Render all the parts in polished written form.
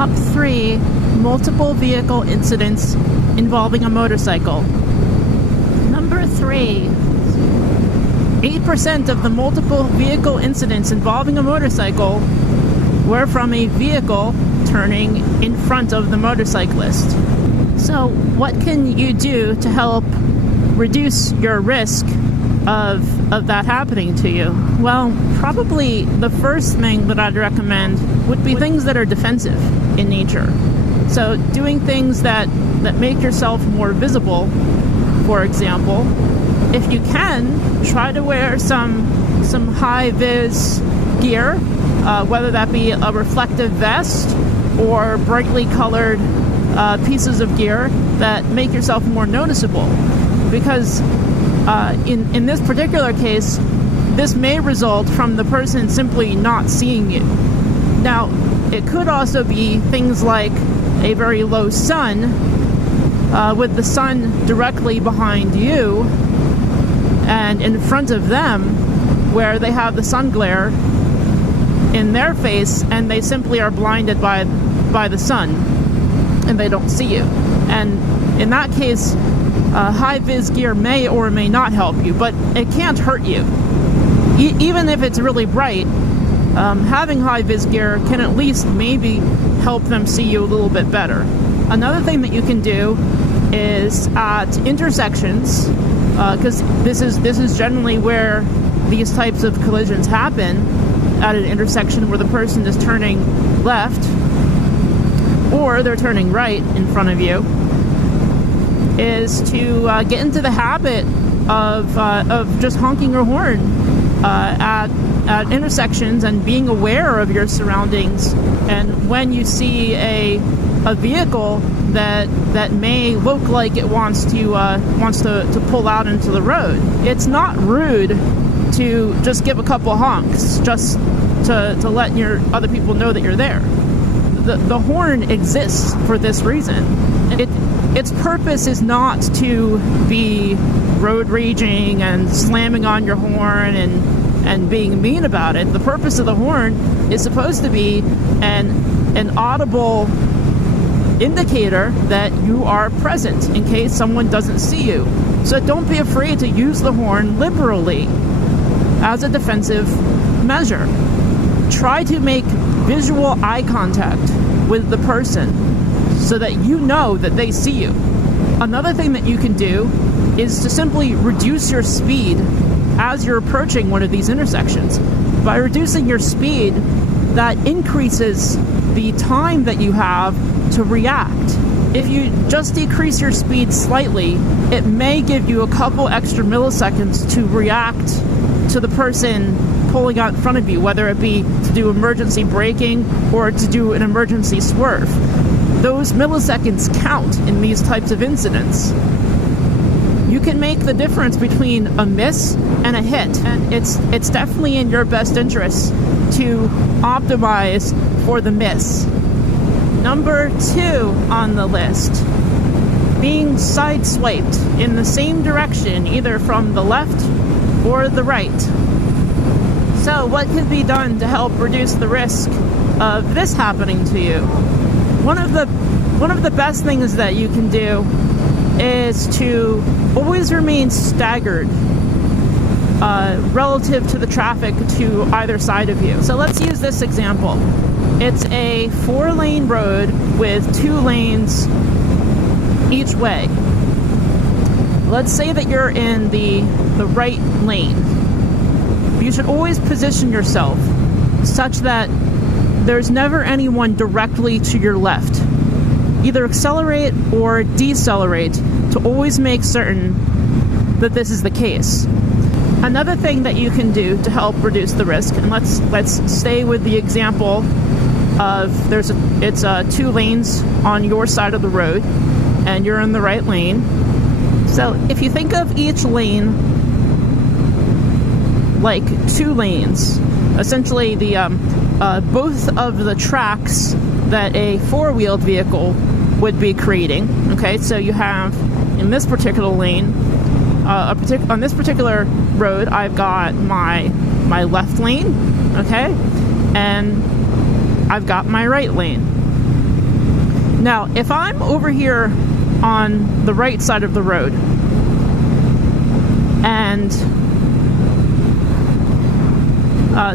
top 3 multiple vehicle incidents involving a motorcycle. Number 3. 8% of the multiple vehicle incidents involving a motorcycle were from a vehicle turning in front of the motorcyclist. So what can you do to help reduce your risk of that happening to you? Well, probably the first thing that I'd recommend would be things that are defensive in nature. So doing things that make yourself more visible. For example, if you can, try to wear some high-vis gear, whether that be a reflective vest or brightly colored pieces of gear that make yourself more noticeable. Because in this particular case, this may result from the person simply not seeing you. Now, it could also be things like a very low sun, with the sun directly behind you and in front of them, where they have the sun glare in their face and they simply are blinded by the sun and they don't see you. And in that case, high-vis gear may or may not help you, but it can't hurt you. Even if it's really bright, having high-vis gear can at least maybe help them see you a little bit better. Another thing that you can do is at intersections, because this is generally where these types of collisions happen, at an intersection where the person is turning left or they're turning right in front of you, is to get into the habit of just honking your horn at intersections and being aware of your surroundings. And when you see a vehicle that may look like it wants to pull out into the road, it's not rude to just give a couple honks just to let your other people know that you're there. The horn exists for this reason. Its purpose is not to be road raging and slamming on your horn and being mean about it. The purpose of the horn is supposed to be an audible indicator that you are present in case someone doesn't see you. So don't be afraid to use the horn liberally as a defensive measure. Try to make visual eye contact with the person so that you know that they see you. Another thing that you can do is to simply reduce your speed as you're approaching one of these intersections. By reducing your speed, that increases the time that you have to react. If you just decrease your speed slightly, it may give you a couple extra milliseconds to react to the person pulling out in front of you, whether it be to do emergency braking or to do an emergency swerve. Those milliseconds count in these types of incidents. You can make the difference between a miss and a hit, and it's definitely in your best interest to optimize for the miss. Number 2 on the list, being sideswiped in the same direction, either from the left or the right. So what can be done to help reduce the risk of this happening to you? One of the best things that you can do is to always remain staggered relative to the traffic to either side of you. So let's use this example. It's a 4-lane road with 2 lanes each way. Let's say that you're in the right lane. You should always position yourself such that there's never anyone directly to your left. Either accelerate or decelerate to always make certain that this is the case. Another thing that you can do to help reduce the risk, and let's stay with the example of it's 2 lanes on your side of the road and you're in the right lane. So if you think of each lane like 2 lanes, essentially the both of the tracks that a 4-wheeled vehicle would be creating. Okay, so you have in this particular lane, on this particular road, I've got my left lane, okay, and I've got my right lane. Now, if I'm over here on the right side of the road, and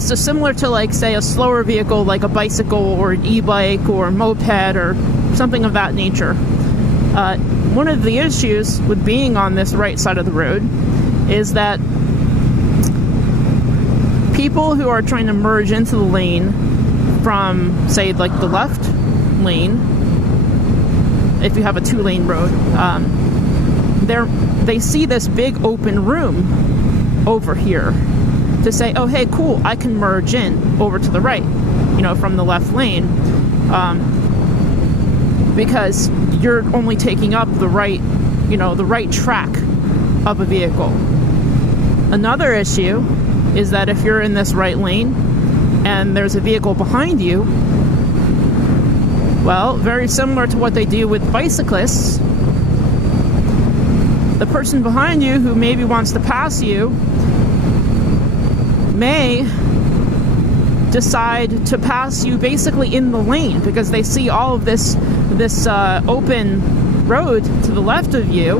so similar to, like, say, a slower vehicle like a bicycle or an e-bike or a moped or something of that nature, one of the issues with being on this right side of the road is that people who are trying to merge into the lane from, say, like the left lane, if you have a two-lane road, they see this big open room over here to say, oh, hey, cool, I can merge in over to the right, from the left lane, because you're only taking up the right, the right track of a vehicle. Another issue is that if you're in this right lane and there's a vehicle behind you, well, very similar to what they do with bicyclists, the person behind you who maybe wants to pass you may decide to pass you basically in the lane because they see all of this open road to the left of you,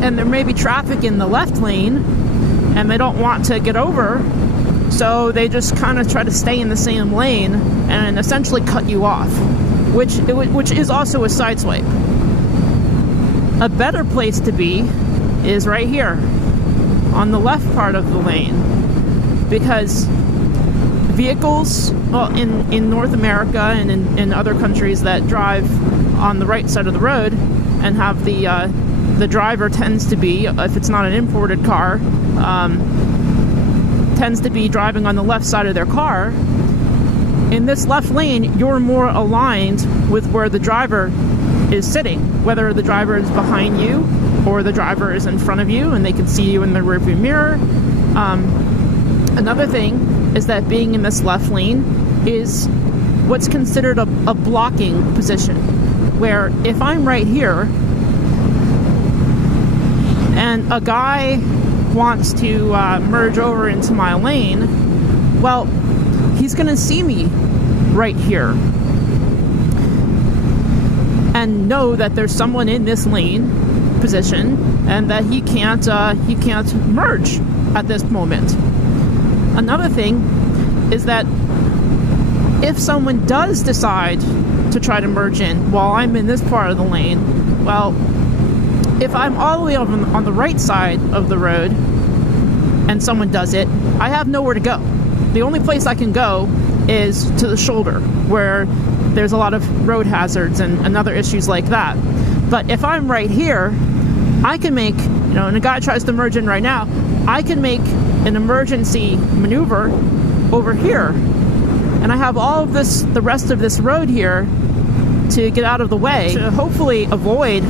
and there may be traffic in the left lane and they don't want to get over, so they just kind of try to stay in the same lane and essentially cut you off, which is also a sideswipe. A better place to be is right here on the left part of the lane, because vehicles, well, in North America and in other countries that drive on the right side of the road and have the driver tends to be, if it's not an imported car, tends to be driving on the left side of their car. In this left lane, you're more aligned with where the driver is sitting, whether the driver is behind you or the driver is in front of you and they can see you in the rearview mirror. Another thing is that being in this left lane is what's considered a blocking position, where if I'm right here and a guy wants to merge over into my lane, well, he's going to see me right here and know that there's someone in this lane position and that he can't merge at this moment. Another thing is that if someone does decide to try to merge in while I'm in this part of the lane, well, if I'm all the way on the right side of the road and someone does it, I have nowhere to go. The only place I can go is to the shoulder, where there's a lot of road hazards and other issues like that. But if I'm right here, I can make, and a guy tries to merge in right now, I can make an emergency maneuver over here. And I have all of this, the rest of this road here to get out of the way to hopefully avoid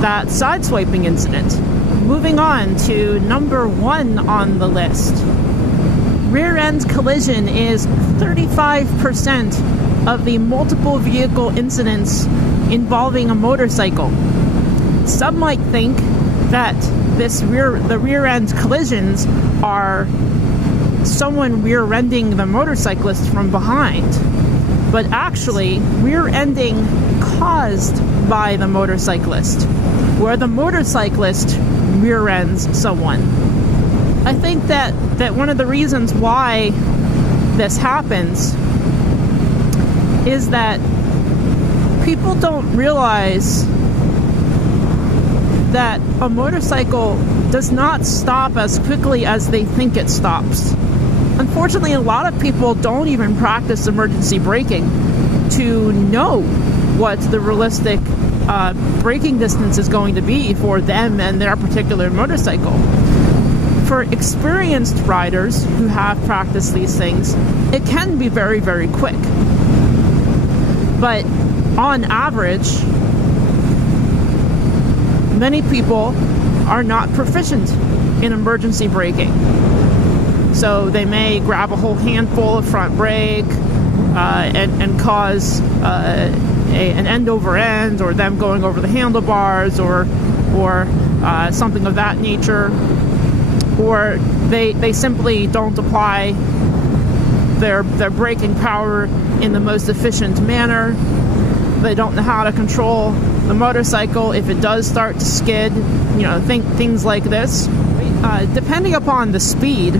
that sideswiping incident. Moving on to number 1 on the list. Rear end collision is 35% of the multiple vehicle incidents involving a motorcycle. Some might think that the rear end collisions are someone rear-ending the motorcyclist from behind, but actually rear-ending caused by the motorcyclist, where the motorcyclist rear-ends someone. I think that one of the reasons why this happens is that people don't realize that a motorcycle does not stop as quickly as they think it stops. Unfortunately, a lot of people don't even practice emergency braking to know what the realistic braking distance is going to be for them and their particular motorcycle. For experienced riders who have practiced these things, it can be very, very quick. But on average, many people are not proficient in emergency braking. So they may grab a whole handful of front brake and cause an end over end, or them going over the handlebars, or something of that nature. Or they simply don't apply their braking power in the most efficient manner. They don't know how to control the motorcycle if it does start to skid, things like this. Depending upon the speed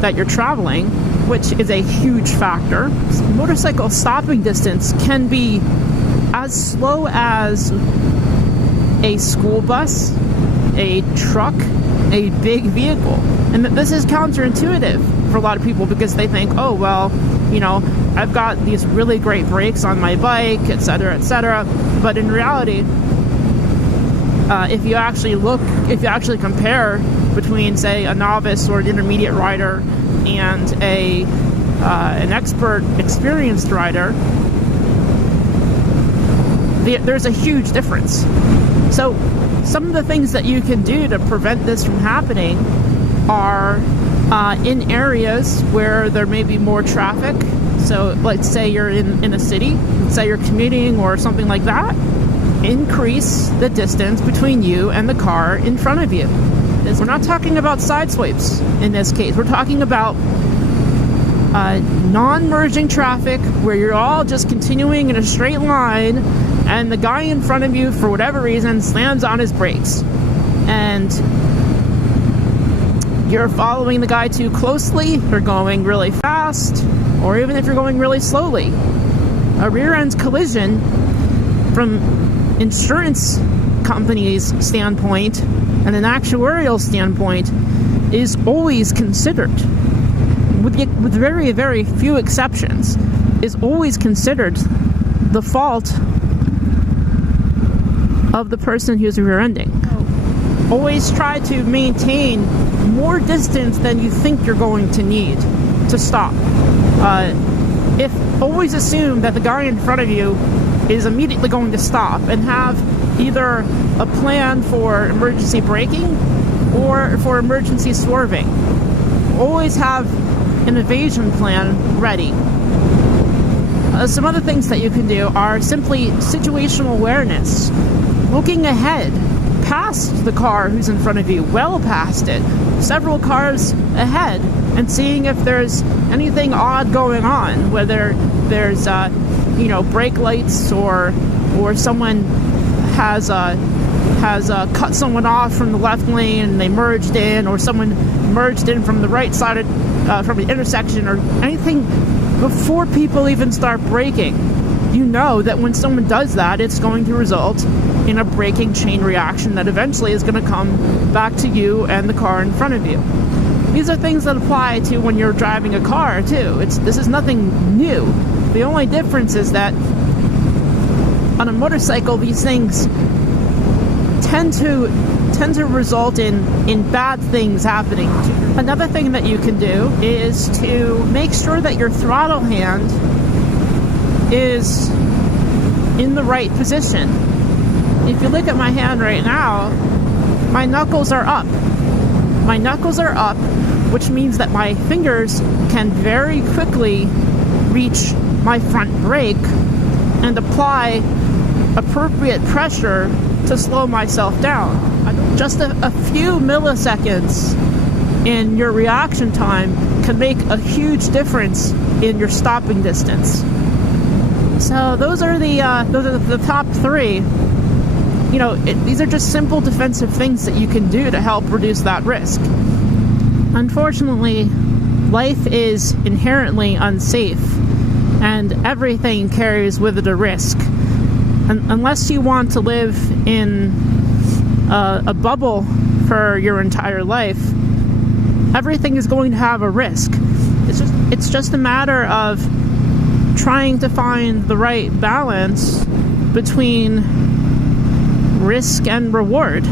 that you're traveling, which is a huge factor, motorcycle stopping distance can be as slow as a school bus, a truck, a big vehicle. And this is counterintuitive for a lot of people because they think, oh, well, I've got these really great brakes on my bike, etc., etc. But in reality, if you actually compare between, say, a novice or an intermediate rider and an expert, experienced rider, there's a huge difference. So some of the things that you can do to prevent this from happening are in areas where there may be more traffic. So let's say you're in a city, let's say you're commuting or something like that, increase the distance between you and the car in front of you. We're not talking about side swipes in this case. We're talking about non-merging traffic where you're all just continuing in a straight line and the guy in front of you, for whatever reason, slams on his brakes. And you're following the guy too closely, you're going really fast, or even if you're going really slowly. A rear-end collision, from insurance companies' standpoint and an actuarial standpoint, is always considered, with very, very few exceptions, is always considered the fault of the person who's rear-ending. Always try to maintain more distance than you think you're going to need to stop. Always assume that the guy in front of you is immediately going to stop, and have either a plan for emergency braking or for emergency swerving. Always have an evasion plan ready. Some other things that you can do are simply situational awareness. Looking ahead, past the car who's in front of you, well past it, several cars ahead, and seeing if there's anything odd going on, whether there's brake lights or someone has cut someone off from the left lane and they merged in, or someone merged in from the right side from the intersection, or anything before people even start braking. You know that when someone does that, it's going to result in a braking chain reaction that eventually is going to come back to you and the car in front of you. These are things that apply to when you're driving a car too. This is nothing new. The only difference is that on a motorcycle, these things tend to result in bad things happening. Another thing that you can do is to make sure that your throttle hand is in the right position. If you look at my hand right now, my knuckles are up. My knuckles are up, which means that my fingers can very quickly reach my front brake and apply appropriate pressure to slow myself down. Just a few milliseconds in your reaction time can make a huge difference in your stopping distance. So those are the top three. These are just simple defensive things that you can do to help reduce that risk. Unfortunately, life is inherently unsafe, and everything carries with it a risk. Unless you want to live in a bubble for your entire life, everything is going to have a risk. It's just a matter of trying to find the right balance between risk and reward.